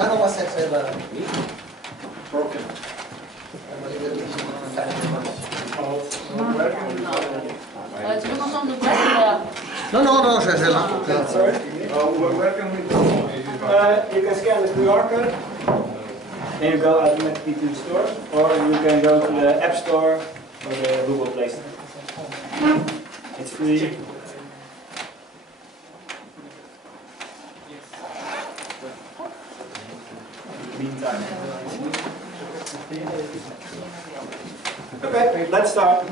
Ano masakit sa iba? Broken. Tu veux qu'on de place? No, c'est là. Sorry? Where can we go? You can scan the QR code, then you go automatically to the store, or you can go to the App Store or the Google Play Store. It's free. Meantime. Okay, let's start.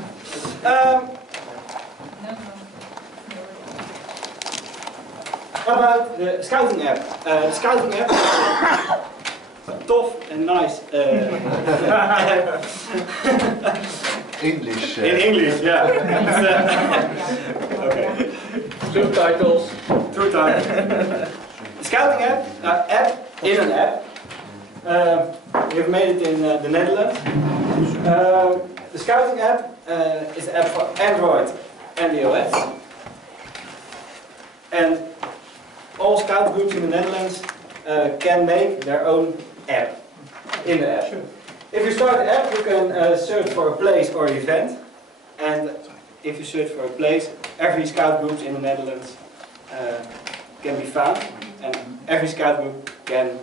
About the scouting app. The scouting app is a tough and nice app. English. In English, yeah. Okay. Subtitles. True time. The scouting app, app in an app. We've made it in the Netherlands. The scouting app is an app for Android and iOS. And all scout groups in the Netherlands can make their own app in the app. If you start the app, you can search for a place or event. And if you search for a place, every scout group in the Netherlands can be found. And every scout group can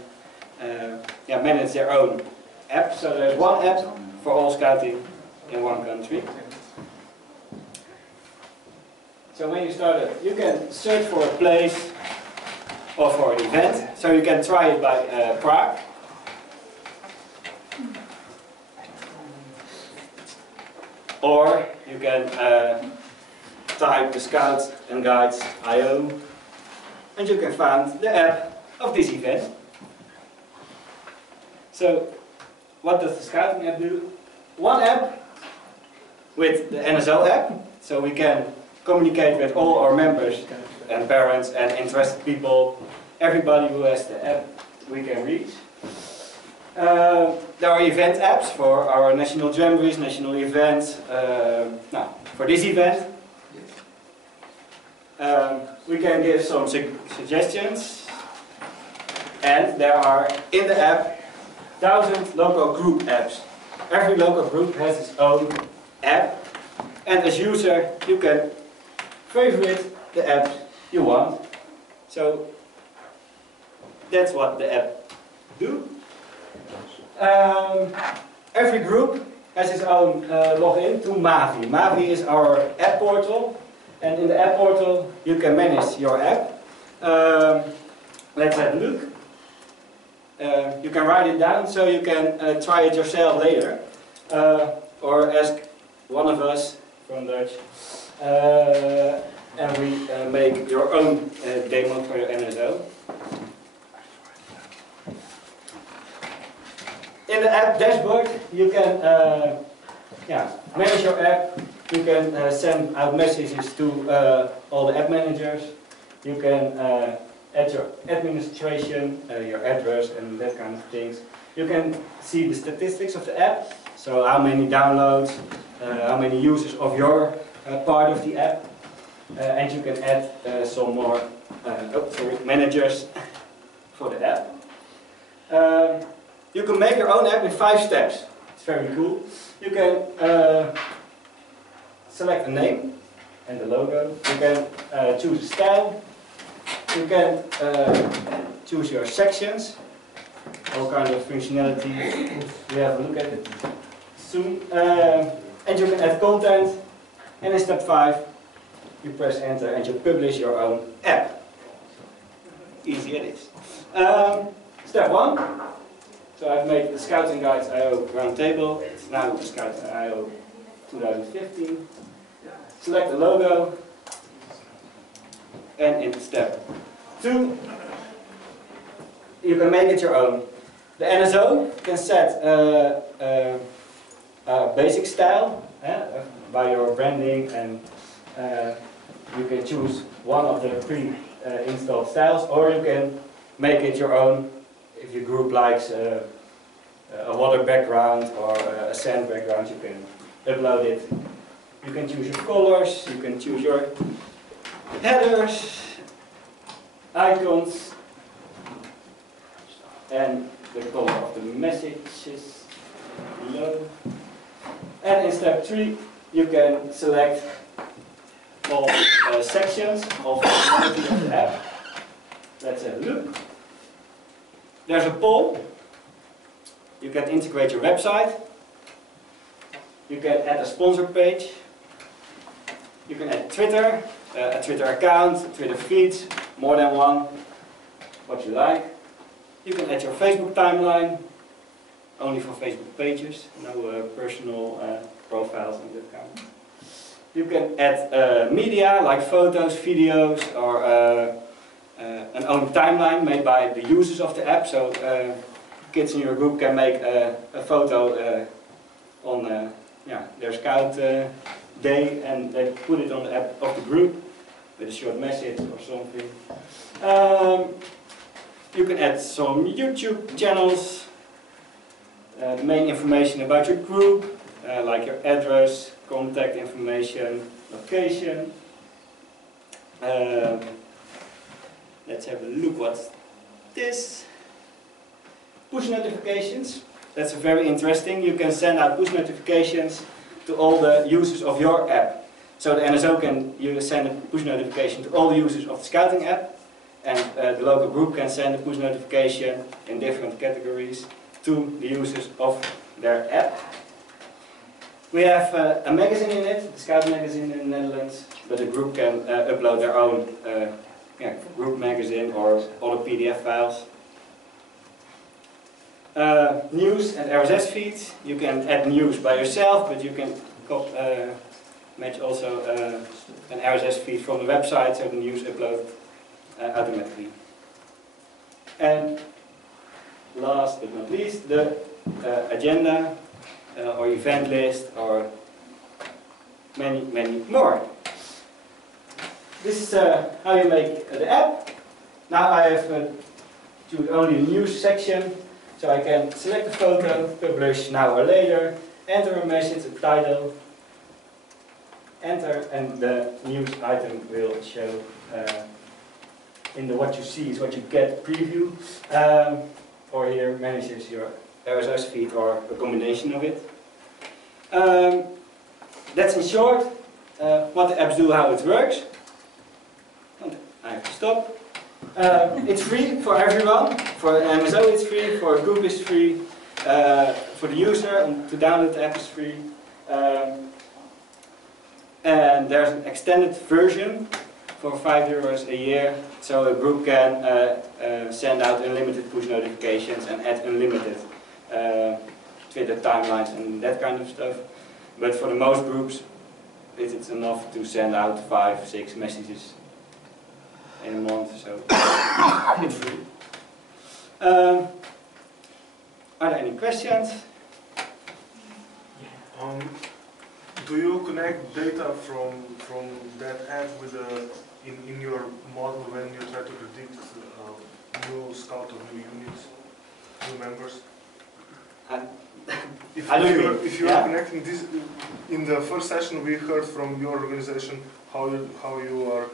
manage their own app. So there's one app for all scouting in one country. So when you start it, you can search for a place or for an event. So you can try it by Prague. Or you can type the Scouts and Guides IO, and you can find the app of this event. So what does the scouting app do? One app with the NSO app, so we can communicate with all our members and parents and interested people, everybody who has the app we can reach. There are event apps for our national jamborees, national events. Now, for this event, we can give some suggestions, and there are in the app 1,000 local group apps. Every local group has its own app, and as user you can favorite the app you want. So that's what the app do. Every group has its own login to Mavi. Mavi is our app portal, and in the app portal you can manage your app. Let's have a look. You can write it down so you can try it yourself later, or ask one of us from Dutch, and we make your own demo for your NSO. In the app dashboard, you can manage your app. You can send out messages to all the app managers. You can add your administration, your address, and that kind of things. You can see the statistics of the app, so how many downloads, how many users of your part of the app, and you can add some more managers for the app. You can make your own app in 5 steps. It's very cool. You can select a name and the logo. You can choose a style. You can choose your sections, all kind of functionality. We have a look at it soon. And you can add content. And in step 5, you press enter and you publish your own app. Easy it is. Step 1. So I've made the Scouting Guides IO roundtable. It's now the Scouting IO 2015. Select the logo. And in step 2, you can make it your own. The NSO can set a basic style by your branding, and you can choose one of the pre-installed styles, or you can make it your own. If your group likes a water background or a sand background, you can upload it. You can choose your colors, you can choose your headers, icons, and the color of the messages below. And in step 3, you can select all sections of the app. Let's have a look. There's a poll. You can integrate your website. You can add a sponsor page. You can add Twitter, a Twitter account, Twitter feeds, more than one, what you like. You can add your Facebook timeline, only for Facebook pages, no personal profiles and that kind. You can add media like photos, videos, or an own timeline made by the users of the app. So kids in your group can make a photo on their scout day, and they put it on the app of the group with a short message or something. You can add some YouTube channels, main information about your group, like your address, contact information, location. Let's have a look what's this. Push notifications. That's very interesting. You can send out push notifications to all the users of your app. So the NSO can send a push notification to all the users of the Scouting app, and the local group can send a push notification in different categories to the users of their app. We have a magazine in it, the Scout magazine in the Netherlands, but the group can upload their own group magazine or other PDF files. News and RSS feeds. You can add news by yourself, but you can match also an RSS feed from the website, so the news upload automatically. And last but not least, the agenda or event list or many more. This is how you make the app. Now I have choose only the news section, so I can select a photo, publish now or later, enter a message, a title, enter, and the news item will show in the what you see is what you get preview, or here manages your RSS feed or a combination of it. That's in short what the apps do, how it works. And I have to stop. It's free for everyone. For MSO it's free, for a group it's free, for the user to download the app is free. And there's an extended version for €5 a year, so a group can send out unlimited push notifications and add unlimited Twitter timelines and that kind of stuff. But for the most groups, it's enough to send out 5-6 messages in a month, so it's free. Are there any questions? Do you connect data from that app with in your model when you try to predict new scout or new units, new members? If you are connecting this, in the first session we heard from your organization how you are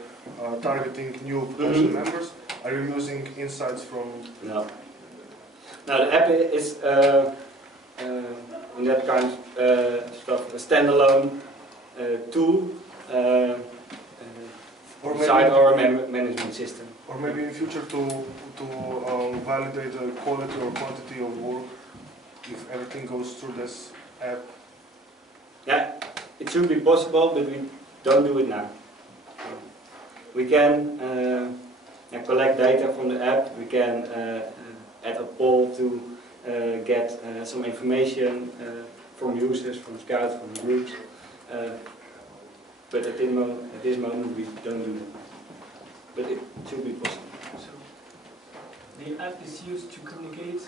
targeting new potential members. Are you using insights from? No. Now the app is in that kind of stuff a standalone tool, or a management system. Or maybe in future to validate the quality or quantity of work, if everything goes through this app. Yeah, it should be possible, but we don't do it now. We can collect data from the app. We can add a poll to get some information from users, from scouts, from groups. But at this moment we don't do that. But it should be possible. So the app is used to communicate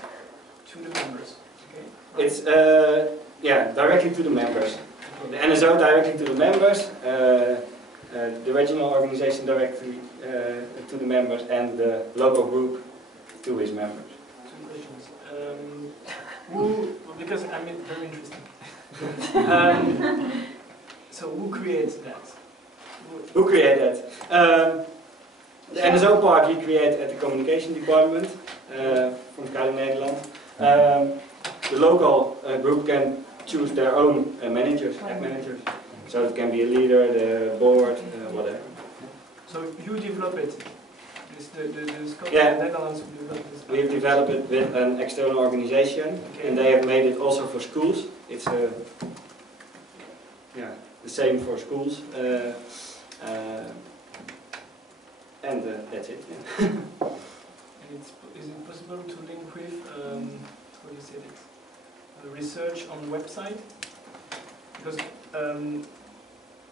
to the members. Okay. It's directly to the members. The NSO directly to the members. The regional organization directly to the members, and the local group to his members. Two questions. Because I mean, very interesting. So who creates that? Who created that? The NSO part we create at the communication department. from Scouting Nederland. The local group can choose their own managers, app managers. So it can be a leader, the board, whatever. So you develop it? The Scouting Yeah. Netherlands develop this? We've developed it with an external organization, Okay. and they have made it also for schools. It's the same for schools, and that's it. Yeah. And is it possible to link with, how do you say it, research on the website? Because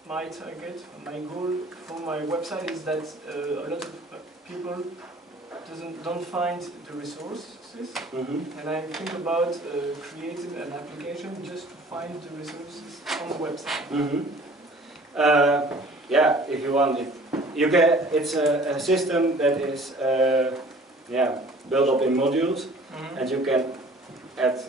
my target, my goal for my website is that a lot of people don't find the resources, and I think about creating an application just to find the resources on the website. Yeah, if you want it, you get. It's a system that is built up in modules, and you can add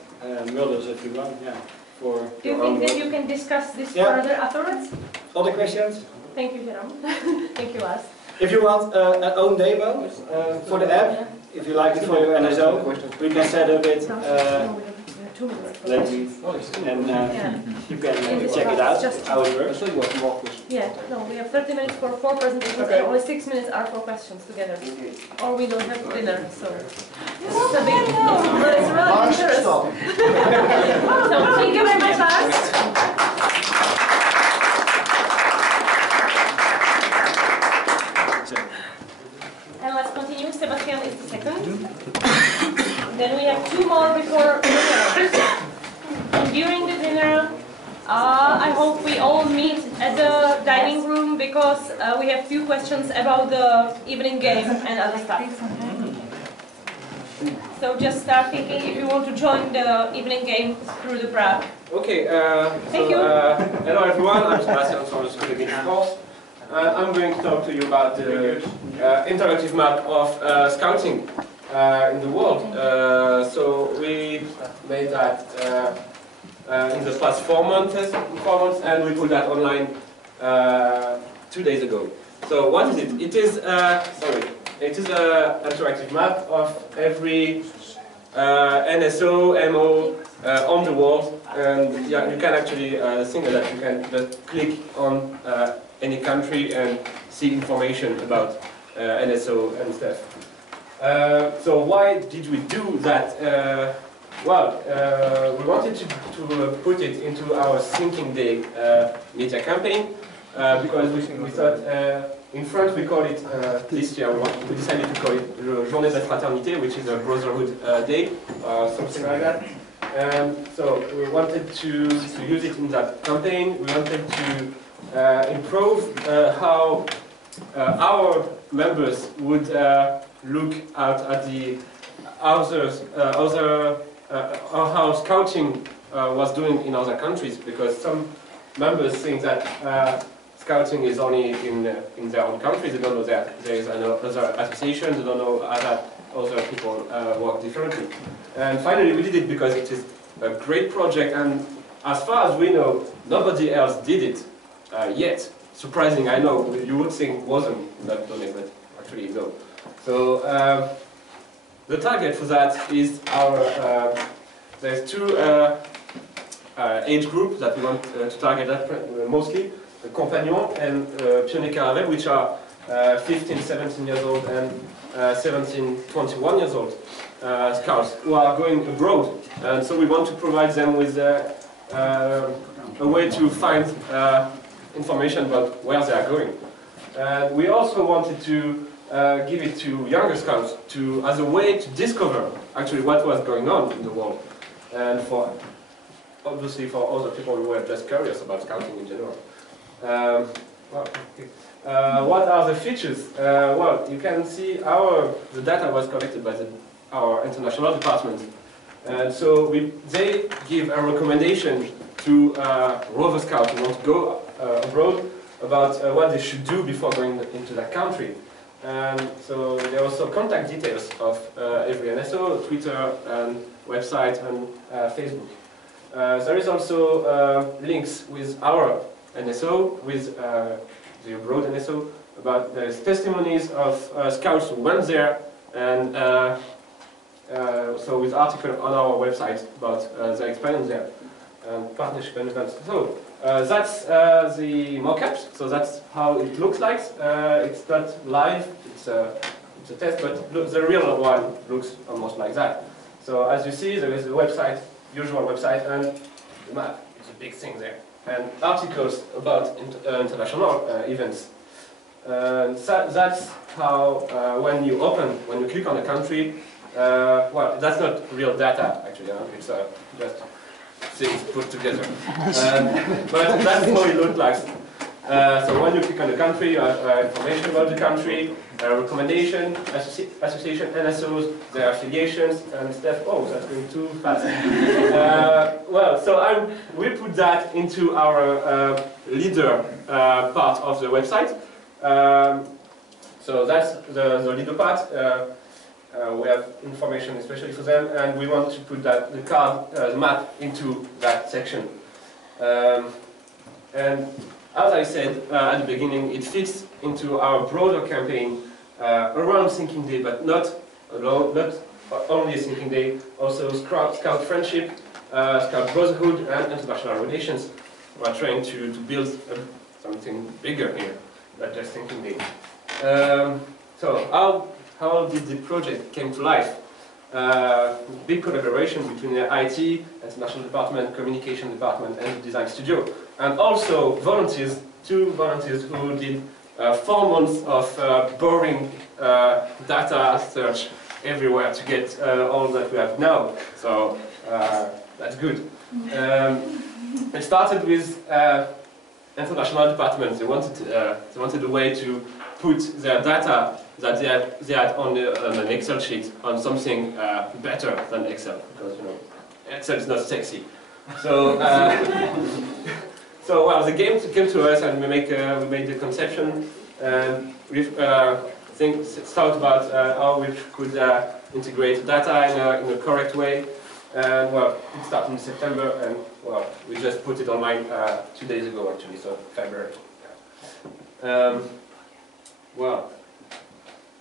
modules if you want. Yeah, for Do your you own think that work. you can discuss this Yeah. further afterwards? Other questions? Thank you, Jerome. Thank you, Lars. If you want an own demo for the app, if you like it for your NSO, we can set up it later, and you can check it out, how it works. Yeah, no, we have 30 minutes for 4 presentations, Okay. and only 6 minutes are for questions together. Or we don't have dinner, so it's a big, but it's really Lars, dangerous. stop. So thank you very much, Lars. And let's continue. Sebastian is the second. Then we have 2 more before dinner. And during the dinner, I hope we all meet at the dining room because we have few questions about the evening game and other stuff. So just start thinking if you want to join the evening game through the Prague. Okay, Thank you. Hello everyone, I'm Sebastian from the School of France. I'm going to talk to you about the interactive map of scouting in the world. So we made that in the past 4 months, and we put that online 2 days ago. So what is it? It is it is an interactive map of every NSO, MO on the world, and yeah, you can actually think that you can just click on any country and see information about NSO and stuff. So why did we do that? We wanted to put it into our Thinking Day media campaign because we thought in France we call it this year we decided to call it Journée de la Fraternité, which is a Brotherhood Day or something like that. So we wanted to use it in that campaign. We wanted to improve how our members would look out at the how scouting was doing in other countries, because some members think that scouting is only in their own countries. They don't know that there is other associations. They don't know that other people work differently. And finally, we did it because it is a great project, and as far as we know, nobody else did it yet. Surprising, I know. You would think wasn't not done it, but actually no. So the target for that is our. There's 2 age groups that we want to target mostly: the Compagnon and Pionnier Caravelle, which are 15, 17 years old and 17, 21 years old scouts who are going abroad. And so we want to provide them with a way to find information about where they are going. And we also wanted to give it to younger scouts as a way to discover actually what was going on in the world, and obviously for other people who were just curious about scouting in general. What are the features? Well, you can see the data was collected by our international department, and so they give a recommendation to rover scouts who want to go abroad about what they should do before going into that country. And so there are also contact details of every NSO, Twitter, and website, and Facebook. There is also links with our NSO, with the abroad NSO, about there's testimonies of scouts who went there and so with article on our website about the experience there, partnership and events. So that's the mock-ups. So that's how it looks like. It's not live. It's a test, but look, the real one looks almost like that. So as you see, there is the website, usual website, and the map. It's a big thing there. And articles about international events. So that's how, when you click on a country, well, that's not real data, actually. It's just things put together. But that's how it looks like. So when you click on the country, you have information about the country, recommendation, association, NSOs, their affiliations, and stuff. Oh, that's going too fast. Well, so we put that into our leader part of the website. So that's the leader part. We have information especially for them, and we want to put that the map into that section. And as I said at the beginning, it fits into our broader campaign around Thinking Day, but not only Thinking Day, also Scout Friendship, Scout Brotherhood, and international relations. We are trying to build something bigger here, not just Thinking Day. So how did the project came to life? Big collaboration between the IT, International Department, Communication Department, and the Design Studio. And also volunteers, 2 volunteers who did 4 months of boring data search everywhere to get all that we have now. So that's good. It started with International Department. They wanted a way to put their data that they had on an Excel sheet on something better than Excel, because Excel is not sexy. So so well, the game came to us, and we made the conception, and we thought about how we could integrate data in a correct way. And well, it started in September, and well, we just put it online 2 days ago, actually, so February. Well,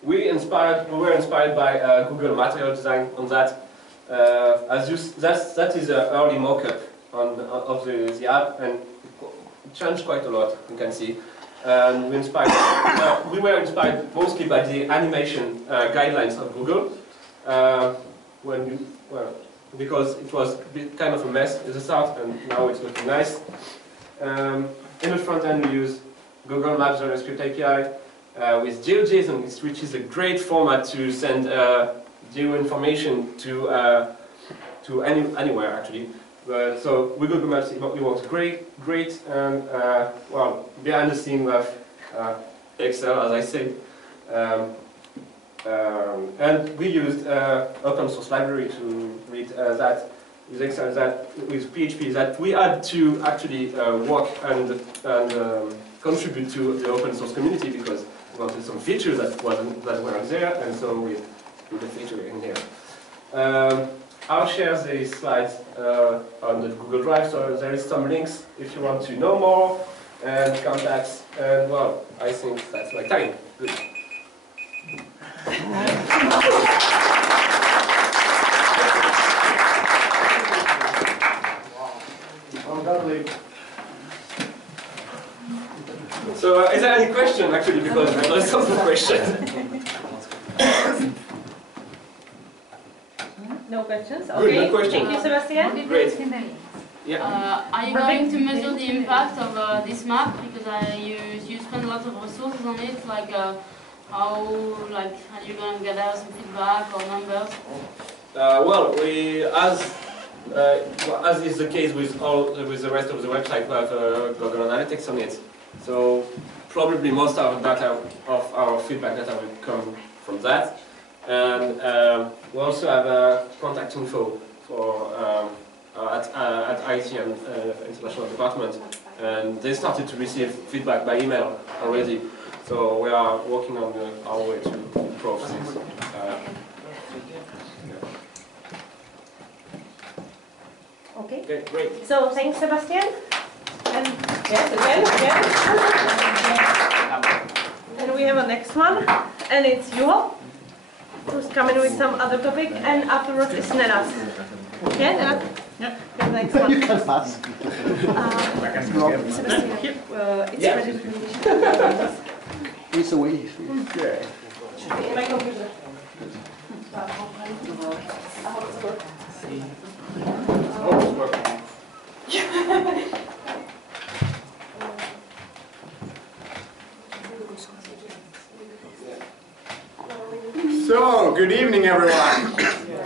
we were inspired by Google Material Design on that. That is an early mock-up of the app, and it changed quite a lot, you can see. And we were inspired mostly by the animation guidelines of Google, because it was kind of a mess at the start, and now it's looking nice. In the front end, we use Google Maps JavaScript API with GeoJSON, which is a great format to send geo information to anywhere, actually. So with Google Maps, it works great, and well, behind the scene we have Excel, as I said, and we used open source library to read that with Excel, with PHP, that we had to actually work and contribute to the open source community, because we wanted some features that weren't there, and so we put the feature in here. I'll share the slides on the Google Drive, so there is some links if you want to know more, and contacts, and well, I think that's my time. Good. So is there any question, actually, because there's lots of questions. No questions? Good, Okay, no question. thank you, Sebastian. Great. Yeah. Are you going to measure the impact of this map? Because you spend a lot of resources on it, like how are you going to gather some feedback or numbers? Well, as is the case with the rest of the website, we have Google Analytics on it. So probably most of our feedback data will come from that. And we also have a contact info for at IT and International Department, and they started to receive feedback by email already. So we are working on our way to improve this. Okay, great. so thanks, Sebastian. And yes, again. And we have a next one, and it's Juho. who's coming with some other topic, and afterwards it's Nenad. Okay, Nenad? Yeah. Thanks. You can pass. Sebastian, it's presentation. It's away. In my computer. So, good evening everyone.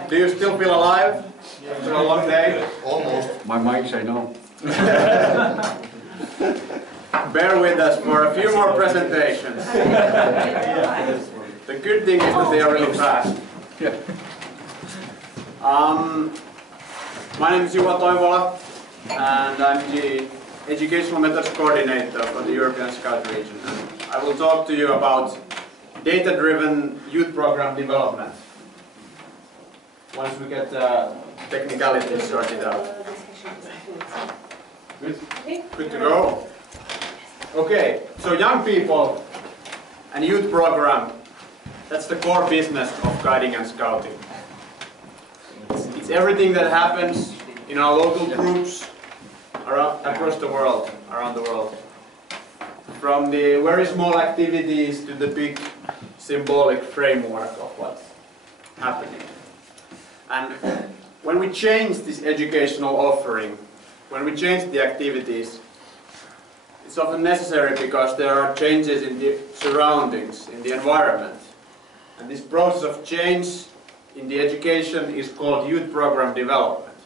Do you still feel alive after a long day? Almost. My mic say no. Bear with us for a few more presentations. The good thing is that they are really fast. My name is Juha Toivola, and I'm the Educational Methods Coordinator for the European Scout region. I will talk to you about data-driven youth program development. Once we get the technicalities sorted out. Good? Good to go? Okay, so young people and youth program, that's the core business of guiding and scouting. It's everything that happens in our local groups across the world, around the world. From the very small activities to the big symbolic framework of what's happening. And when we change this educational offering, when we change the activities, it's often necessary because there are changes in the surroundings, in the environment. And this process of change in the education is called youth program development.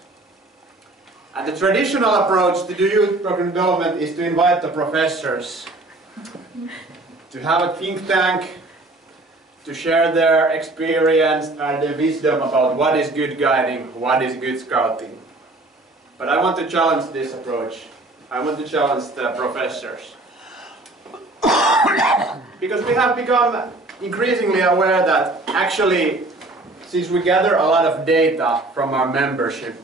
And the traditional approach to do youth program development is to invite the professors to have a think tank, to share their experience and their wisdom about what is good guiding, what is good scouting. But I want to challenge this approach. I want to challenge the professors. Because we have become increasingly aware that actually, since we gather a lot of data from our membership,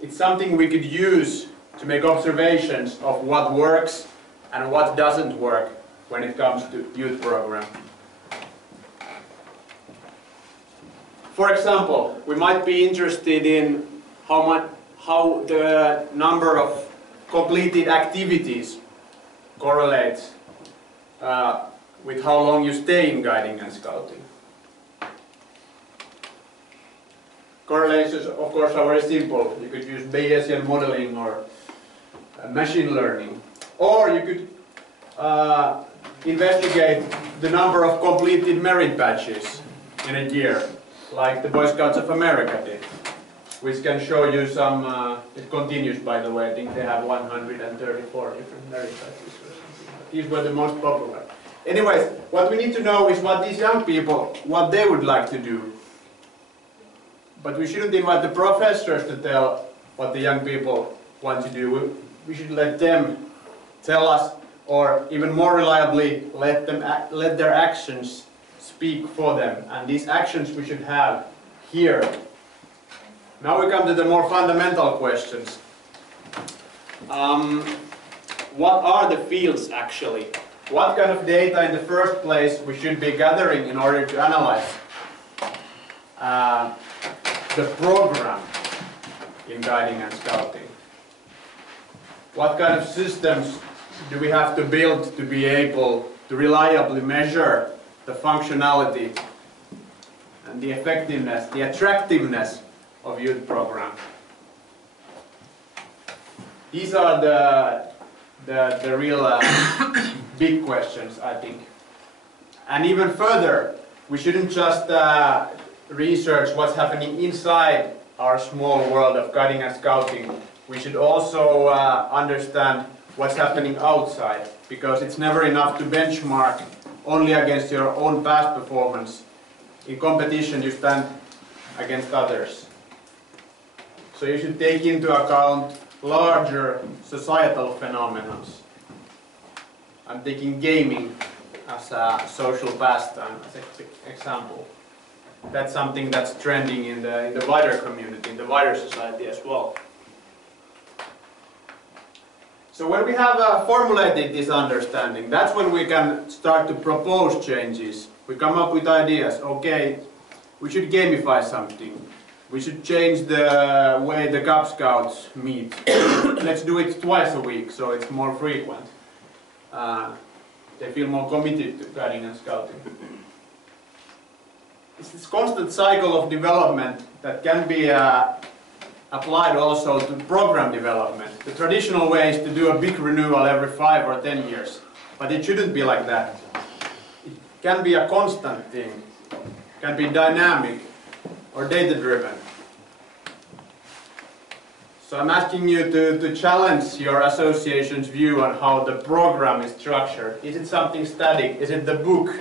it's something we could use to make observations of what works and what doesn't work when it comes to youth program. For example, we might be interested in how the number of completed activities correlates with how long you stay in guiding and scouting. Correlations, of course, are very simple. You could use Bayesian modeling or machine learning. Or you could investigate the number of completed merit badges in a year, like the Boy Scouts of America did, which can show you some, it continues by the way, I think they have 134 different merit badges or something. These were the most popular. Anyways, what we need to know is what these young people, what they would like to do. But we shouldn't invite the professors to tell what the young people want to do. We should let them tell us, or even more reliably, let their actions speak for them. And these actions we should have here. Now we come to the more fundamental questions. What are the fields actually? What kind of data in the first place we should be gathering in order to analyze the program in guiding and scouting? What kind of systems do we have to build to be able to reliably measure the functionality and the effectiveness, the attractiveness of youth program? These are the real big questions, I think. And even further, we shouldn't just research what's happening inside our small world of guiding and scouting. We should also understand what's happening outside, because it's never enough to benchmark only against your own past performance. In competition you stand against others. So you should take into account larger societal phenomena. I'm taking gaming as a social pastime as an example. That's something that's trending in the wider community, in the wider society as well. So when we have formulated this understanding, that's when we can start to propose changes. We come up with ideas. Okay, we should gamify something. We should change the way the Cub Scouts meet. Let's do it twice a week, so it's more frequent. They feel more committed to guiding and scouting. It's this constant cycle of development that can be applied also to program development. The traditional way is to do a big renewal every 5 or 10 years, but it shouldn't be like that. It can be a constant thing, it can be dynamic or data-driven. So I'm asking you to challenge your association's view on how the program is structured. Is it something static? Is it the book,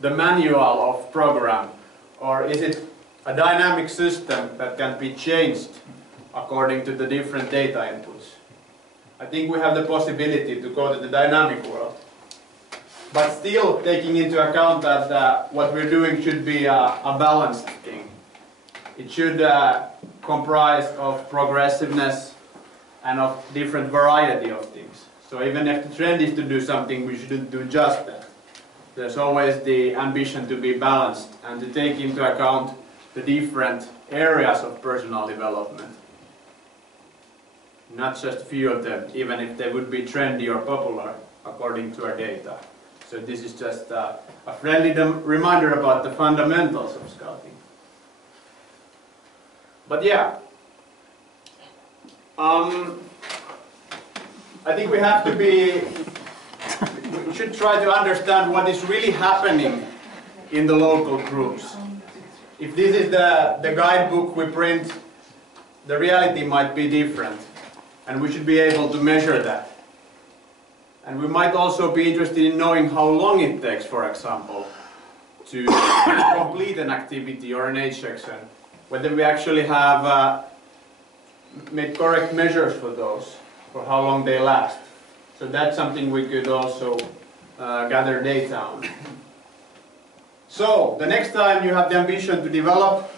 the manual of program? Or is it a dynamic system that can be changed according to the different data inputs? I think we have the possibility to go to the dynamic world. But still taking into account that what we're doing should be a balanced thing. It should comprise of progressiveness and of different variety of things. So even if the trend is to do something, we shouldn't do just that. There's always the ambition to be balanced and to take into account the different areas of personal development. Not just a few of them, even if they would be trendy or popular according to our data. So this is just a friendly reminder about the fundamentals of scouting. But yeah, I think we have to we should try to understand what is really happening in the local groups. If this is the guidebook we print, the reality might be different, and we should be able to measure that. And we might also be interested in knowing how long it takes, for example, to complete an activity or an age section. Whether we actually have made correct measures for those, for how long they last. So that's something we could also gather data on. So, the next time you have the ambition to develop,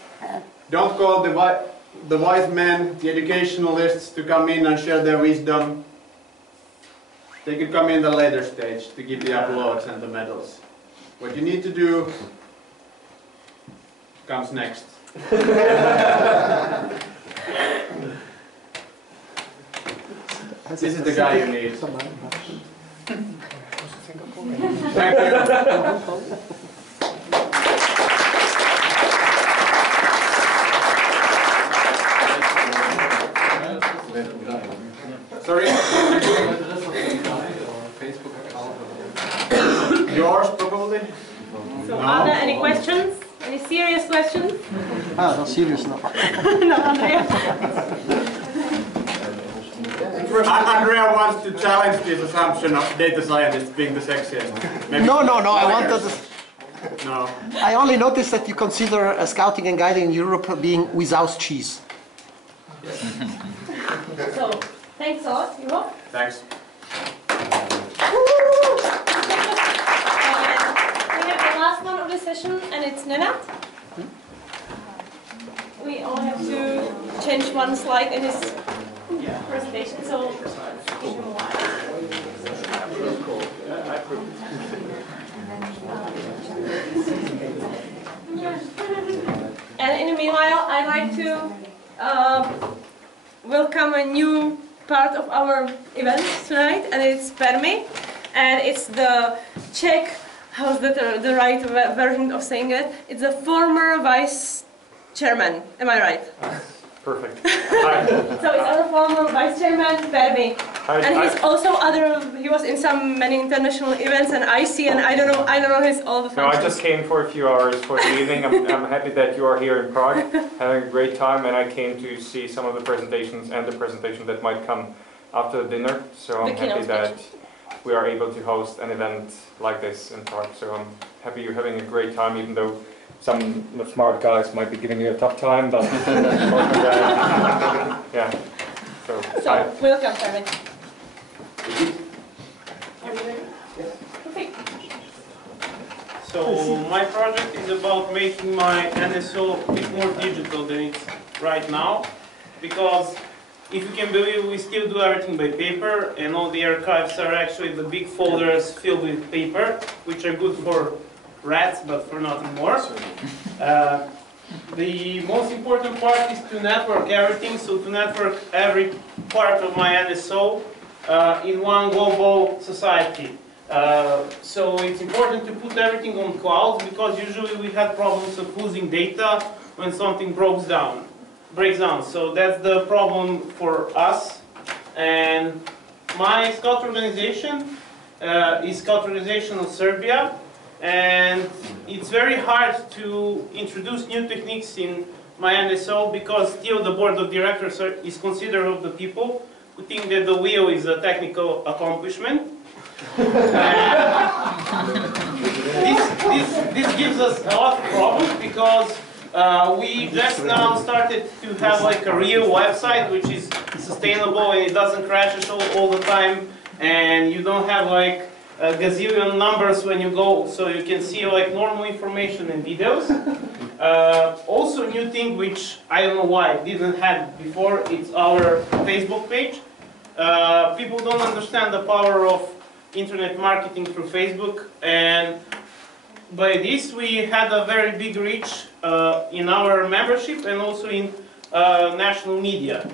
don't call the wise men, the educationalists, to come in and share their wisdom. They could come in the later stage to give the applause and the medals. What you need to do comes next. This is the guy you need. Thank you. Sorry? Yours, probably? So, are there any questions? Any serious questions? Ah, that's serious now. No, Andrea. Andrea wants to challenge this assumption of data scientists being the sexiest. Maybe No, I wanted. No. I only noticed that you consider scouting and guiding in Europe being without cheese. So, thanks a lot, Ivo. Thanks. We have the last one of the session, and it's Nenad. We all have to change one slide in his presentation, so give him a while. And in the meanwhile, I'd like to welcome a new part of our event tonight, and it's Permi, and it's the Czech, how's that the right version of saying it? It's a former vice chairman, am I right? Perfect. Hi. So it's our former vice chairman, Permi. And he's also he was in many international events and IC, and I don't know his all the functions. No, I just came for a few hours for the evening. I'm happy that you are here in Prague, having a great time, and I came to see some of the presentations and the presentation that might come after the dinner. So I'm happy that we are able to host an event like this in Prague. So I'm happy you're having a great time, even though some smart guys might be giving you a tough time, but yeah. So welcome, Permi. Perfect. So my project is about making my NSO a bit more digital than it's right now, because if you can believe, we still do everything by paper, and all the archives are actually the big folders filled with paper, which are good for rats, but for nothing more. The most important part is to network everything, so to network every part of my NSO in one global society. So it's important to put everything on cloud, because usually we had problems of losing data when something breaks down. So that's the problem for us. And my Scout organization is Scout Organization of Serbia, and it's very hard to introduce new techniques in my NSO, because still the board of directors is considered of the people who think that the wheel is a technical accomplishment. This gives us a lot of problems, because we just now started to have like a real website which is sustainable and it doesn't crash all the time, and you don't have like a gazillion numbers when you go, so you can see like normal information and videos. Also, new thing which I don't know why didn't have before, it's our Facebook page. People don't understand the power of internet marketing through Facebook, and by this we had a very big reach in our membership and also in national media.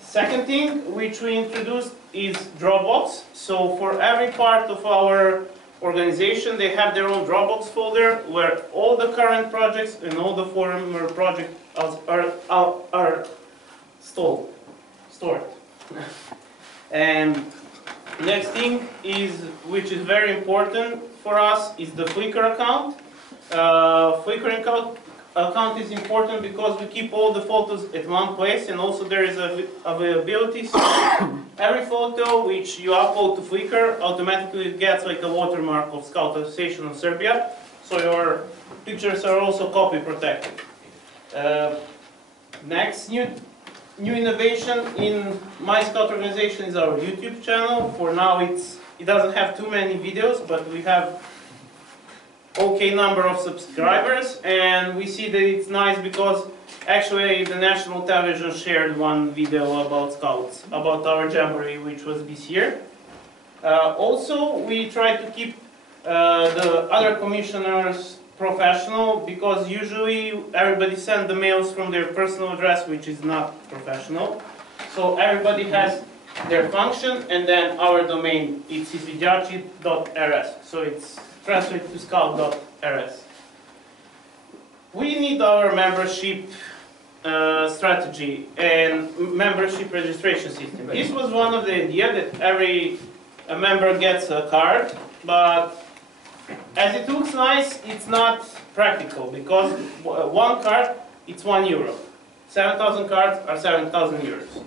Second thing which we introduced is Dropbox. So for every part of our organization, they have their own Dropbox folder where all the current projects and all the former projects are stored. And next thing is, which is very important for us, is the Flickr account. Flickr account is important because we keep all the photos at one place, and also there is availability. So every photo which you upload to Flickr automatically gets like a watermark of Scout Association of Serbia, so your pictures are also copy protected. Next new innovation in my Scout organization is our YouTube channel. For now it doesn't have too many videos, but we have okay number of subscribers, and we see that it's nice because actually the national television shared one video about Scouts, about our Jamboree, which was this year. Also, we try to keep the other commissioners professional, because usually everybody sends the mails from their personal address, which is not professional. So everybody has their function, and then our domain, it's izvidjaci.rs, so it's translated to scout.rs. We need our membership strategy and membership registration system. This was one of the ideas, that every member gets a card, but as it looks nice, it's not practical, because one card, it's €1. 7,000 cards are 7,000 euros.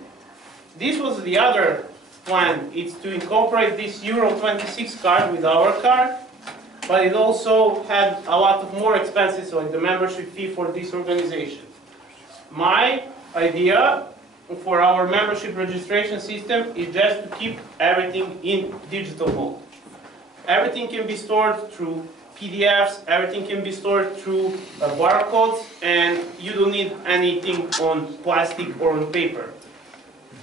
This was the other plan, it's to incorporate this Euro26 card with our card, but it also had a lot of more expenses, like the membership fee for this organization. My idea for our membership registration system is just to keep everything in digital mode. Everything can be stored through PDFs, everything can be stored through barcodes, and you don't need anything on plastic or on paper.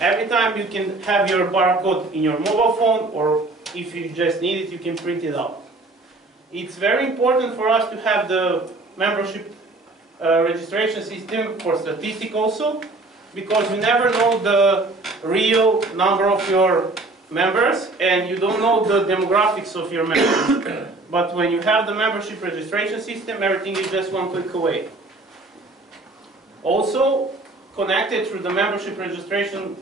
Every time you can have your barcode in your mobile phone, or if you just need it, you can print it out. It's very important for us to have the membership registration system for statistics also, because you never know the real number of your members, and you don't know the demographics of your members. But when you have the membership registration system, everything is just one click away. Also, connected through the membership registration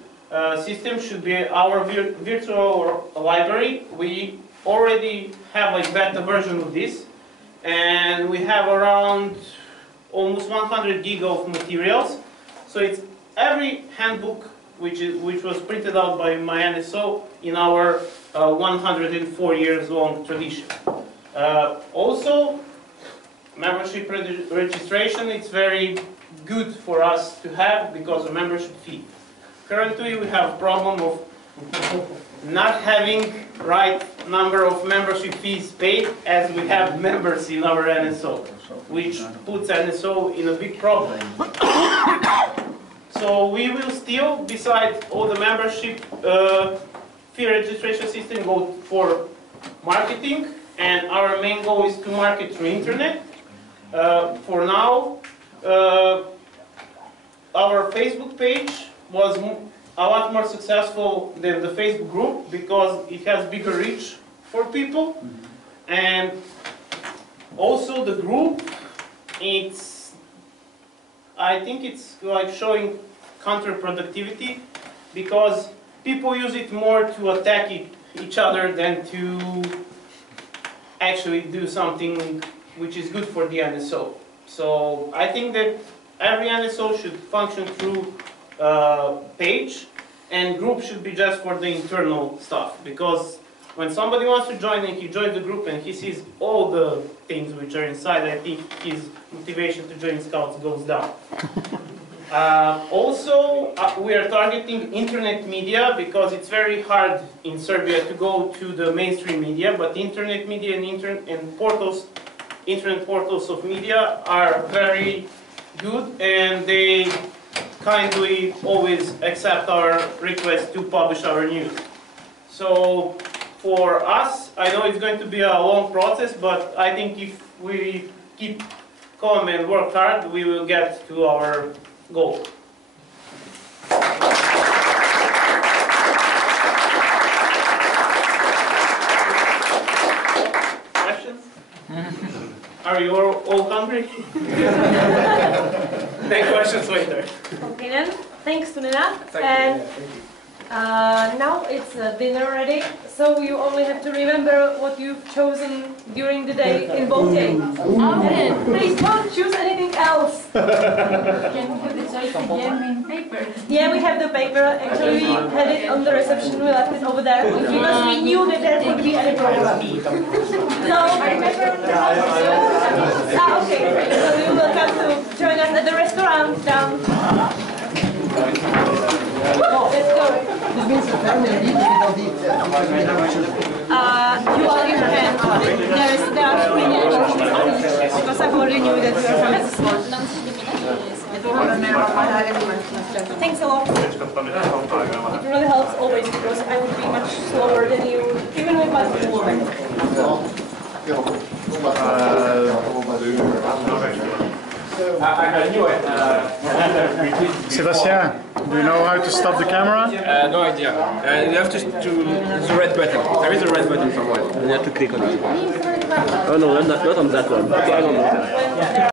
system should be our virtual library. We already have like beta version of this, and we have around almost 100 gig of materials. So it's every handbook which was printed out by my NSO in our 104 years long tradition. Also, membership registration, it's very good for us to have because of membership fee. Currently we have a problem of not having right number of membership fees paid, as we have members in our NSO, which puts NSO in a big problem. So we will still, beside all the membership fee registration system, go for marketing, and our main goal is to market through internet. for now, our Facebook page was a lot more successful than the Facebook group because it has bigger reach for people. And also the group, I think it's like showing counterproductivity because people use it more to attack each other than to actually do something which is good for the NSO. So I think that every NSO should function through page, and group should be just for the internal stuff, because when somebody wants to join and he joins the group and he sees all the things which are inside, I think his motivation to join Scouts goes down. Also, we are targeting internet media because it's very hard in Serbia to go to the mainstream media, but internet media and internet portals of media are very good, and they kindly always accept our request to publish our news. So for us, I know it's going to be a long process, but I think if we keep calm and work hard, we will get to our goal. Questions? Are you all hungry? Take questions later. Okay then, thanks to Nenad. And now it's dinner ready, so you only have to remember what you've chosen during the day in voting. Okay. Please don't choose anything else. Can we put it again in paper? Yeah, we have the paper. Actually, we had it on the reception. We left it over there because we knew that there would be any problem. So, okay. So you will come to join us at the restaurant down. Let's go. This means the family without the You all you can. There are 3 minutes because I already knew that you were from this one. Thanks a lot. It really helps always because I would be much slower than you, even with my movement. I knew it. Sebastian, do you know how to stop the camera? No idea. You have to the red button. There is a red button somewhere. You have to click on it. Oh no, not on that one. Okay, I don't know.